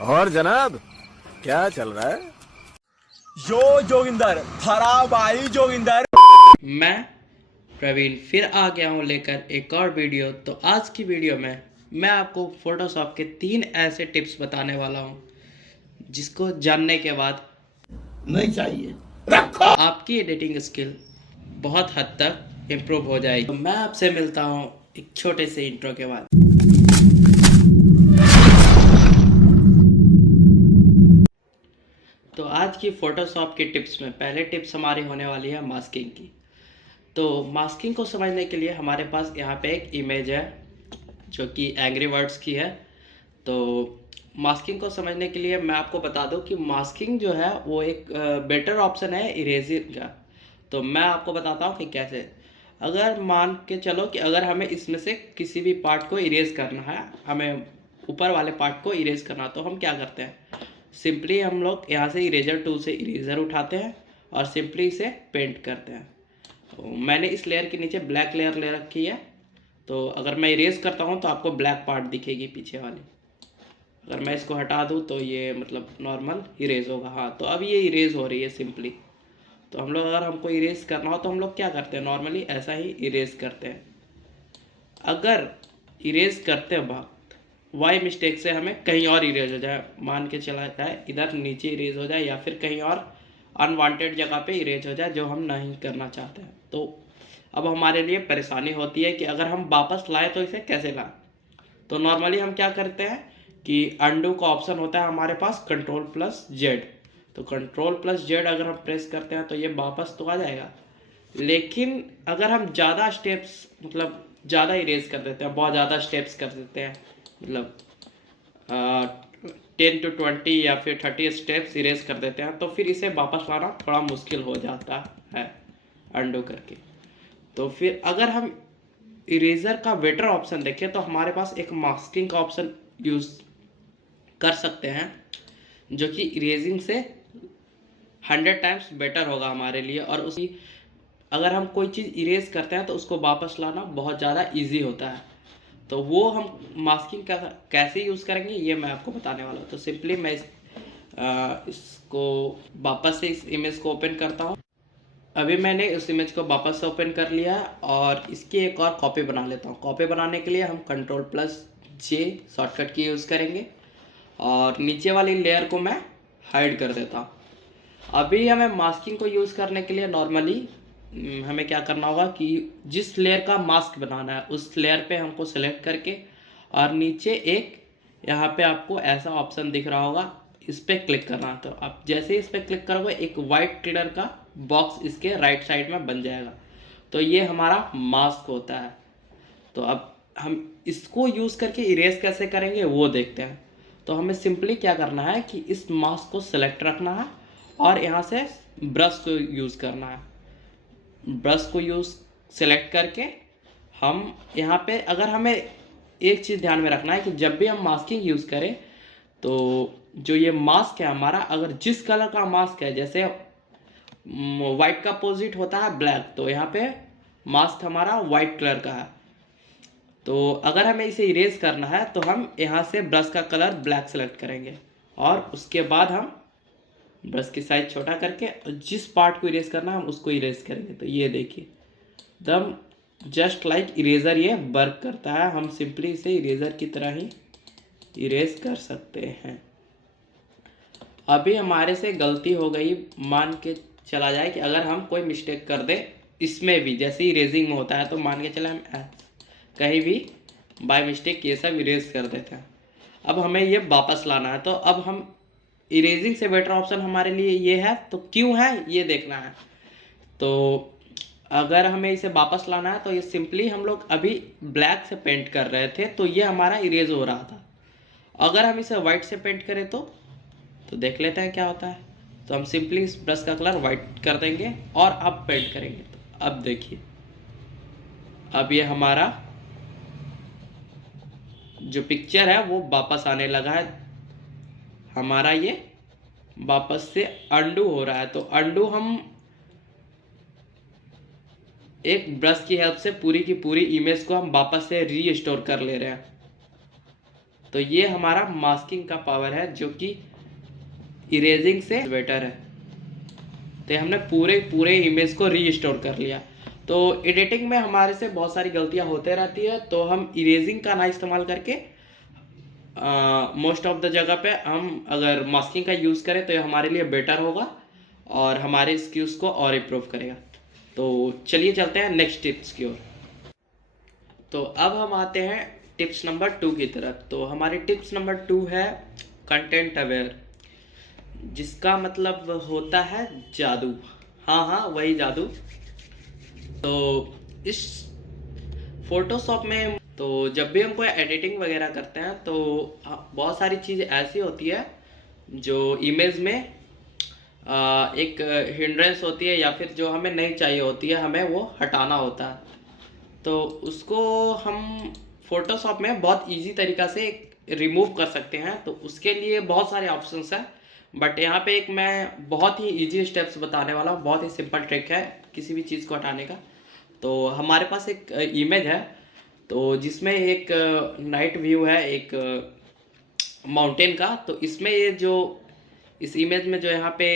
और जनाब, क्या चल रहा है? यो जोगिंदर, थारा भाई जोगिंदर। मैं प्रवीण फिर आ गया हूँ लेकर एक और वीडियो। तो आज की वीडियो में मैं आपको फोटोशॉप के 3 ऐसे टिप्स बताने वाला हूँ जिसको जानने के बाद नहीं चाहिए। आपकी एडिटिंग स्किल बहुत हद तक इम्प्रूव हो जाएगी। तो मैं आपसे मिलता हूँ एक छोटे से इंट्रो के बाद। तो आज की फोटोशॉप की टिप्स में पहले टिप्स हमारी होने वाली है मास्किंग की। तो मास्किंग को समझने के लिए हमारे पास यहाँ पे एक इमेज है जो कि एंग्री बर्ड्स की है। तो मास्किंग को समझने के लिए मैं आपको बता दूं कि मास्किंग जो है वो एक बेटर ऑप्शन है इरेजिंग का। तो मैं आपको बताता हूँ कि कैसे। अगर मान के चलो कि अगर हमें इसमें से किसी भी पार्ट को इरेज करना है, हमें ऊपर वाले पार्ट को इरेज करना, तो हम क्या करते हैं, सिंपली हम लोग यहाँ से इरेजर टूल से इरेजर उठाते हैं और सिंपली इसे पेंट करते हैं। तो मैंने इस लेयर के नीचे ब्लैक लेयर ले रखी है। तो अगर मैं इरेज करता हूँ तो आपको ब्लैक पार्ट दिखेगी पीछे वाली। अगर मैं इसको हटा दूँ तो ये मतलब नॉर्मल इरेज होगा। हाँ, तो अब ये इरेज हो रही है सिंपली। तो हम लोग अगर हमको इरेज करना हो तो हम लोग क्या करते हैं, नॉर्मली ऐसा ही इरेज करते हैं। अगर इरेज करते वक्त वाई मिस्टेक से हमें कहीं और इरेज हो जाए, मान के चला जाए इधर नीचे इरेज हो जाए या फिर कहीं और अनवांटेड जगह पे इरेज हो जाए जो हम नहीं करना चाहते हैं, तो अब हमारे लिए परेशानी होती है कि अगर हम वापस लाए तो इसे कैसे लाएं। तो नॉर्मली हम क्या करते हैं कि अंडू का ऑप्शन होता है हमारे पास Ctrl+Z। तो Ctrl+Z अगर हम प्रेस करते हैं तो ये वापस तो आ जाएगा, लेकिन अगर हम ज़्यादा स्टेप्स मतलब ज़्यादा इरेज कर देते हैं, बहुत ज़्यादा स्टेप्स कर देते हैं, मतलब 10 to 20 या फिर 30 स्टेप्स इरेज कर देते हैं, तो फिर इसे वापस लाना थोड़ा मुश्किल हो जाता है अंडू करके। तो फिर अगर हम इरेजर का बेटर ऑप्शन देखें तो हमारे पास एक मास्किंग का ऑप्शन यूज़ कर सकते हैं जो कि इरेजिंग से 100 टाइम्स बेटर होगा हमारे लिए। और उसी अगर हम कोई चीज़ इरेज करते हैं तो उसको वापस लाना बहुत ज़्यादा इजी होता है। तो वो हम मास्किंग का कैसे यूज़ करेंगे ये मैं आपको बताने वाला हूँ। तो सिंपली मैं इसको वापस से इस इमेज को ओपन करता हूँ। अभी मैंने उस इमेज को वापस से ओपन कर लिया और इसकी एक और कॉपी बना लेता हूँ। कॉपी बनाने के लिए हम Ctrl+J शॉर्टकट की यूज़ करेंगे और नीचे वाली लेयर को मैं हाइड कर देता हूँ। अभी हमें मास्किंग को यूज़ करने के लिए नॉर्मली हमें क्या करना होगा कि जिस लेयर का मास्क बनाना है उस लेयर पे हमको सेलेक्ट करके और नीचे एक यहाँ पे आपको ऐसा ऑप्शन दिख रहा होगा, इस पर क्लिक करना है। तो आप जैसे इस पर क्लिक करोगे एक वाइट कलर का बॉक्स इसके राइट साइड में बन जाएगा। तो ये हमारा मास्क होता है। तो अब हम इसको यूज़ करके इरेज कैसे करेंगे वो देखते हैं। तो हमें सिंपली क्या करना है कि इस मास्क को सेलेक्ट रखना है और यहाँ से ब्रश को यूज़ करना है। ब्रश को यूज़ सेलेक्ट करके हम यहाँ पे अगर हमें एक चीज़ ध्यान में रखना है कि जब भी हम मास्किंग यूज़ करें तो जो ये मास्क है हमारा, अगर जिस कलर का मास्क है, जैसे वाइट का अपोजिट होता है ब्लैक, तो यहाँ पे मास्क हमारा वाइट कलर का है। तो अगर हमें इसे इरेज करना है तो हम यहाँ से ब्रश का कलर ब्लैक सेलेक्ट करेंगे और उसके बाद हम ब्रश की साइज छोटा करके जिस पार्ट को इरेज करना है हम उसको इरेज करेंगे। तो ये देखिए एकदम जस्ट लाइक इरेजर ये वर्क करता है। हम सिंपली इसे इरेजर की तरह ही इरेज कर सकते हैं। अभी हमारे से गलती हो गई, मान के चला जाए कि अगर हम कोई मिस्टेक कर दे इसमें भी, जैसे इरेजिंग में होता है, तो मान के चले हम कहीं भी बाय मिस्टेक ये सब इरेज कर देते हैं। अब हमें ये वापस लाना है। तो अब हम इरेजिंग से बेटर ऑप्शन हमारे लिए ये है, तो क्यों है ये देखना है। तो अगर हमें इसे वापस लाना है तो ये सिंपली हम लोग अभी ब्लैक से पेंट कर रहे थे तो ये हमारा इरेज हो रहा था। अगर हम इसे वाइट से पेंट करें तो देख लेते हैं क्या होता है। तो हम सिंपली इस ब्रश का कलर वाइट कर देंगे और अब पेंट करेंगे। तो अब देखिए अब ये हमारा जो पिक्चर है वो वापस आने लगा है। हमारा ये वापस से अंडू हो रहा है। तो अंडू हम एक ब्रश की हेल्प से पूरी की पूरी इमेज को हम वापस से रीस्टोर कर ले रहे हैं। तो ये हमारा मास्किंग का पावर है जो कि इरेजिंग से बेटर है। तो हमने पूरे इमेज को रीस्टोर कर लिया। तो एडिटिंग में हमारे से बहुत सारी गलतियां होते रहती है, तो हम इरेजिंग का ना इस्तेमाल करके मोस्ट ऑफ द जगह पे हम अगर मास्किंग का यूज़ करें तो ये हमारे लिए बेटर होगा और हमारे स्किल्स को और इम्प्रूव करेगा। तो चलिए चलते हैं नेक्स्ट टिप्स की ओर। तो अब हम आते हैं टिप्स नंबर 2 की तरफ। तो हमारी टिप्स नंबर 2 है कंटेंट अवेयर, जिसका मतलब होता है जादू। हाँ वही जादू। तो इस फोटोशॉप में तो जब भी हम कोई एडिटिंग वगैरह करते हैं तो बहुत सारी चीज़ ऐसी होती है जो इमेज में एक हिंड्रेंस होती है या फिर जो हमें नहीं चाहिए होती है, हमें वो हटाना होता है। तो उसको हम फोटोशॉप में बहुत इजी तरीक़ा से रिमूव कर सकते हैं। तो उसके लिए बहुत सारे ऑप्शंस हैं, बट यहाँ पे एक मैं बहुत ही इजी स्टेप्स बताने वाला हूँ। बहुत ही सिंपल ट्रिक है किसी भी चीज़ को हटाने का। तो हमारे पास एक इमेज है तो जिसमें एक नाइट व्यू है एक माउंटेन का। तो इसमें ये जो इस इमेज में जो यहाँ पे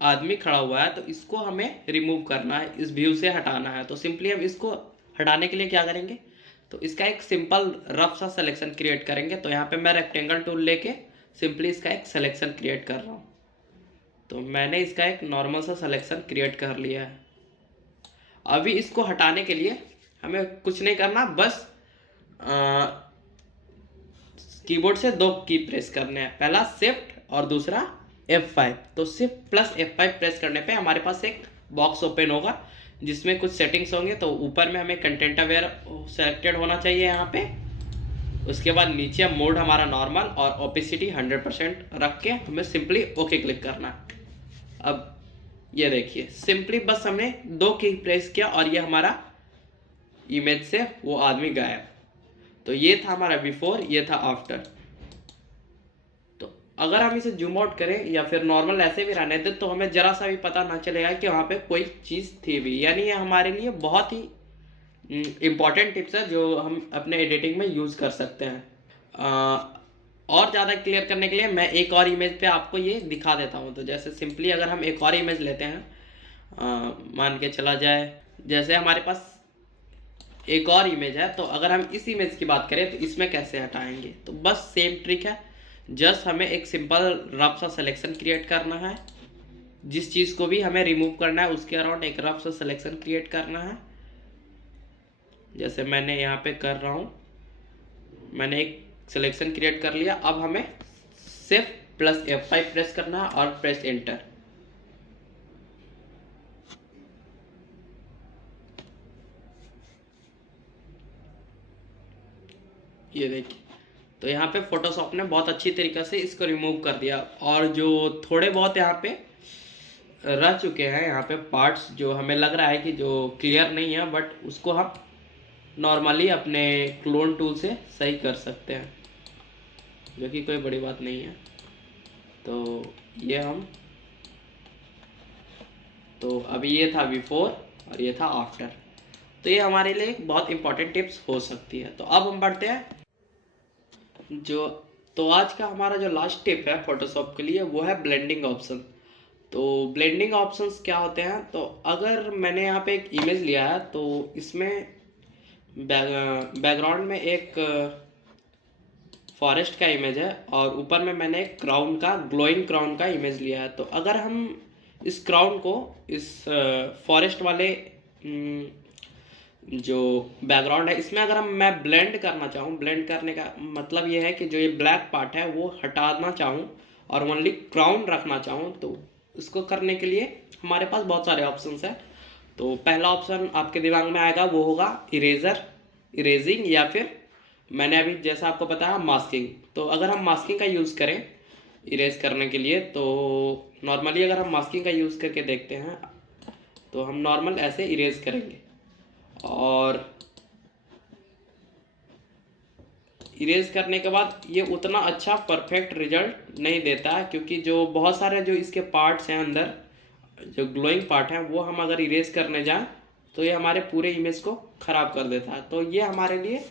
आदमी खड़ा हुआ है तो इसको हमें रिमूव करना है, इस व्यू से हटाना है। तो सिंपली हम इसको हटाने के लिए क्या करेंगे, तो इसका एक सिंपल रफ सा सिलेक्शन क्रिएट करेंगे। तो यहाँ पे मैं रेक्टेंगल टूल लेके सिंपली इसका एक सिलेक्शन क्रिएट कर रहा हूँ। तो मैंने इसका एक नॉर्मल सा सिलेक्शन क्रिएट कर लिया है। अभी इसको हटाने के लिए हमें कुछ नहीं करना, बस कीबोर्ड से 2 की प्रेस करने हैं, पहला शिफ्ट और दूसरा F5। तो शिफ्ट प्लस F5 प्रेस करने पे हमारे पास एक बॉक्स ओपन होगा जिसमें कुछ सेटिंग्स होंगे। तो ऊपर में हमें कंटेंट अवेयर सेलेक्टेड होना चाहिए यहाँ पे। उसके बाद नीचे मोड हमारा नॉर्मल और ओपेसिटी 100% रख के हमें सिंपली ओके क्लिक करना है। अब ये देखिए सिंपली बस हमने 2 की प्रेस किया और ये हमारा इमेज से वो आदमी गायब। तो ये था हमारा बिफोर, ये था आफ्टर। तो अगर हम इसे जूम आउट करें या फिर नॉर्मल ऐसे भी रहने दें तो हमें जरा सा भी पता ना चलेगा कि वहाँ पे कोई चीज़ थी भी। यानी ये हमारे लिए बहुत ही इम्पॉर्टेंट टिप्स है जो हम अपने एडिटिंग में यूज़ कर सकते हैं। और ज़्यादा क्लियर करने के लिए मैं एक और इमेज पे आपको ये दिखा देता हूँ। तो जैसे सिंपली अगर हम एक और इमेज लेते हैं, मान के चला जाए जैसे हमारे पास एक और इमेज है, तो अगर हम इस इमेज की बात करें तो इसमें कैसे हटाएंगे, तो बस सेम ट्रिक है। जस्ट हमें एक सिंपल रफ सा सिलेक्शन क्रिएट करना है। जिस चीज़ को भी हमें रिमूव करना है उसके अराउंड एक रफ सा सिलेक्शन क्रिएट करना है। जैसे मैंने यहाँ पे कर रहा हूँ, मैंने एक सिलेक्शन क्रिएट कर लिया। अब हमें शिफ्ट प्लस F5 प्रेस करना है और प्रेस एंटर। ये देखिए तो यहाँ पे फोटोशॉप ने बहुत अच्छी तरीके से इसको रिमूव कर दिया। और जो थोड़े बहुत यहाँ पे रह चुके हैं यहाँ पे पार्ट्स जो हमें लग रहा है कि जो क्लियर नहीं है, बट उसको हम नॉर्मली अपने क्लोन टूल से सही कर सकते हैं, जो कि कोई बड़ी बात नहीं है। तो ये हम तो अभी ये था बिफोर और ये था आफ्टर। तो ये हमारे लिए एक बहुत इंपॉर्टेंट टिप्स हो सकती है। तो अब हम बढ़ते हैं तो आज का हमारा जो लास्ट टिप है फोटोशॉप के लिए वो है ब्लेंडिंग ऑप्शन। तो ब्लेंडिंग ऑप्शंस क्या होते हैं, तो अगर मैंने यहाँ पे एक इमेज लिया है तो इसमें बैकग्राउंड में एक फॉरेस्ट का इमेज है और ऊपर में मैंने एक क्राउन का ग्लोइंग क्राउन का इमेज लिया है। तो अगर हम इस क्राउन को इस फॉरेस्ट वाले जो बैकग्राउंड है इसमें अगर मैं ब्लेंड करना चाहूँ, ब्लेंड करने का मतलब ये है कि जो ये ब्लैक पार्ट है वो हटाना चाहूँ और ओनली क्राउन रखना चाहूँ, तो इसको करने के लिए हमारे पास बहुत सारे ऑप्शंस हैं। तो पहला ऑप्शन आपके दिमाग में आएगा वो होगा इरेजिंग, या फिर मैंने अभी जैसा आपको बताया मास्किंग। तो अगर हम मास्किंग का यूज़ करें इरेज करने के लिए, तो नॉर्मली अगर हम मास्किंग का यूज़ करके देखते हैं तो हम नॉर्मल ऐसे इरेज करेंगे और इरेज करने के बाद ये उतना अच्छा परफेक्ट रिजल्ट नहीं देता है, क्योंकि जो बहुत सारे जो इसके पार्ट्स हैं अंदर जो ग्लोइंग पार्ट हैं वो हम अगर इरेज करने जाएं तो ये हमारे पूरे इमेज को ख़राब कर देता है। तो ये हमारे लिए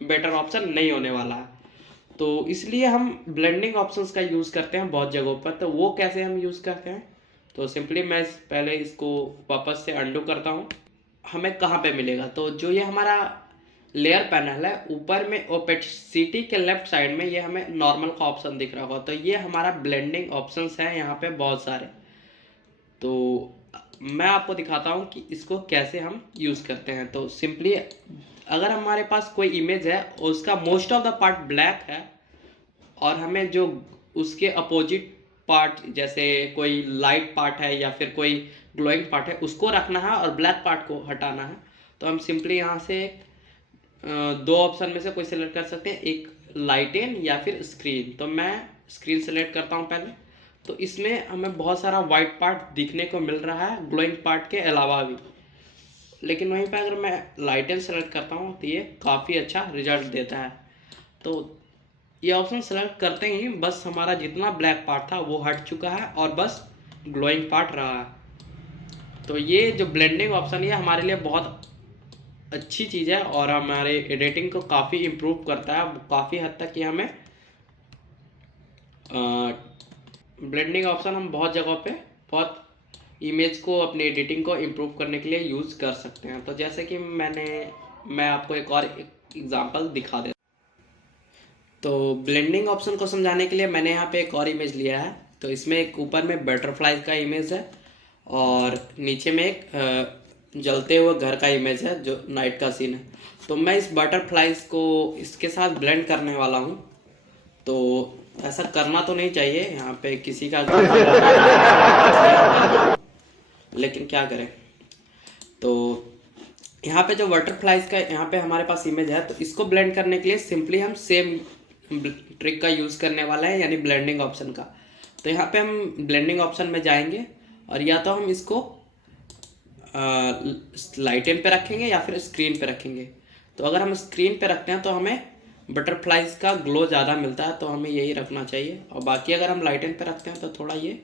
बेटर ऑप्शन नहीं होने वाला है। तो इसलिए हम ब्लेंडिंग ऑप्शंस का यूज़ करते हैं बहुत जगहों पर। तो वो कैसे हम यूज़ करते हैं, तो सिंपली मैं पहले इसको वापस से अंडू करता हूँ। हमें कहाँ पे मिलेगा, तो जो ये हमारा लेयर पैनल है ऊपर में ओपेसिटी के लेफ्ट साइड में ये हमें नॉर्मल का ऑप्शन दिख रहा होगा। तो ये हमारा ब्लेंडिंग ऑप्शंस है यहाँ पे बहुत सारे। तो मैं आपको दिखाता हूँ कि इसको कैसे हम यूज़ करते हैं। तो सिंपली अगर हमारे पास कोई इमेज है और उसका most of the part black है और हमें जो उसके अपोजिट पार्ट जैसे कोई लाइट पार्ट है या फिर कोई ग्लोइंग पार्ट है उसको रखना है और ब्लैक पार्ट को हटाना है, तो हम सिंपली यहाँ से दो ऑप्शन में से कोई सिलेक्ट कर सकते हैं, एक लाइटेन या फिर स्क्रीन। तो मैं स्क्रीन सेलेक्ट करता हूँ पहले। तो इसमें हमें बहुत सारा वाइट पार्ट दिखने को मिल रहा है ग्लोइंग पार्ट के अलावा भी, लेकिन वहीं पर अगर मैं लाइटेन सेलेक्ट करता हूँ तो ये काफ़ी अच्छा रिजल्ट देता है। तो ये ऑप्शन सेलेक्ट करते ही बस हमारा जितना ब्लैक पार्ट था वो हट चुका है और बस ग्लोइंग पार्ट रहा है। तो ये जो ब्लेंडिंग ऑप्शन है हमारे लिए बहुत अच्छी चीज़ है और हमारे एडिटिंग को काफ़ी इम्प्रूव करता है। काफ़ी हद तक ये हमें ब्लेंडिंग ऑप्शन हम बहुत जगहों पे बहुत इमेज को अपनी एडिटिंग को इम्प्रूव करने के लिए यूज़ कर सकते हैं। तो जैसे कि मैं आपको एक और एग्जांपल दिखा देता हूँ। तो ब्लेंडिंग ऑप्शन को समझाने के लिए मैंने यहाँ पे एक और इमेज लिया है। तो इसमें एक ऊपर में बटरफ्लाई का इमेज है और नीचे में एक जलते हुए घर का इमेज है जो नाइट का सीन है। तो मैं इस बटरफ्लाइज को इसके साथ ब्लेंड करने वाला हूँ। तो ऐसा करना तो नहीं चाहिए यहाँ पे किसी का लेकिन क्या करें। तो यहाँ पे जो बटरफ्लाइज का यहाँ पे हमारे पास इमेज है, तो इसको ब्लेंड करने के लिए सिंपली हम सेम ट्रिक का यूज़ करने वाला है, यानी ब्लेंडिंग ऑप्शन का। तो यहाँ पे हम ब्लेंडिंग ऑप्शन में जाएंगे और या तो हम इसको लाइटेन पे रखेंगे या फिर स्क्रीन पे रखेंगे। तो अगर हम स्क्रीन पे रखते हैं तो हमें बटरफ्लाइज का ग्लो ज़्यादा मिलता है, तो हमें यही रखना चाहिए। और बाकी अगर हम लाइटेन पे रखते हैं तो थोड़ा ये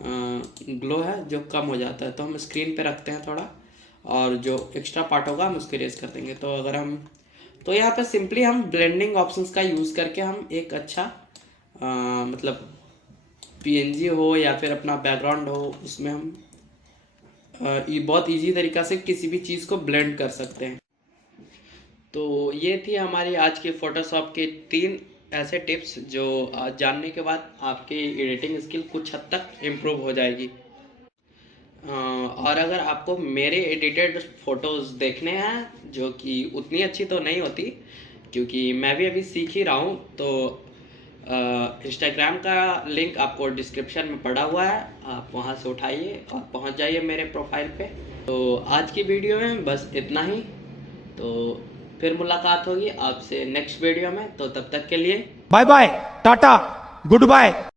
ग्लो है जो कम हो जाता है। तो हम स्क्रीन पे रखते हैं थोड़ा, और जो एक्स्ट्रा पार्ट होगा हम उसको इरेज कर देंगे। तो अगर हम तो यहाँ पे सिंपली हम ब्लेंडिंग ऑप्शंस का यूज़ करके हम एक अच्छा मतलब पीएनजी हो या फिर अपना बैकग्राउंड हो उसमें हम ये बहुत इजी तरीक़ा से किसी भी चीज़ को ब्लेंड कर सकते हैं। तो ये थी हमारी आज की फ़ोटोशॉप के 3 ऐसे टिप्स जो जानने के बाद आपकी एडिटिंग स्किल कुछ हद तक इम्प्रूव हो जाएगी। और अगर आपको मेरे एडिटेड फ़ोटोज़ देखने हैं जो कि उतनी अच्छी तो नहीं होती क्योंकि मैं भी अभी सीख ही रहा हूँ, तो इंस्टाग्राम का लिंक आपको डिस्क्रिप्शन में पड़ा हुआ है, आप वहाँ से उठाइए और पहुँच जाइए मेरे प्रोफाइल पे। तो आज की वीडियो में बस इतना ही। तो फिर मुलाकात होगी आपसे नेक्स्ट वीडियो में। तो तब तक के लिए bye bye, tata, good bye.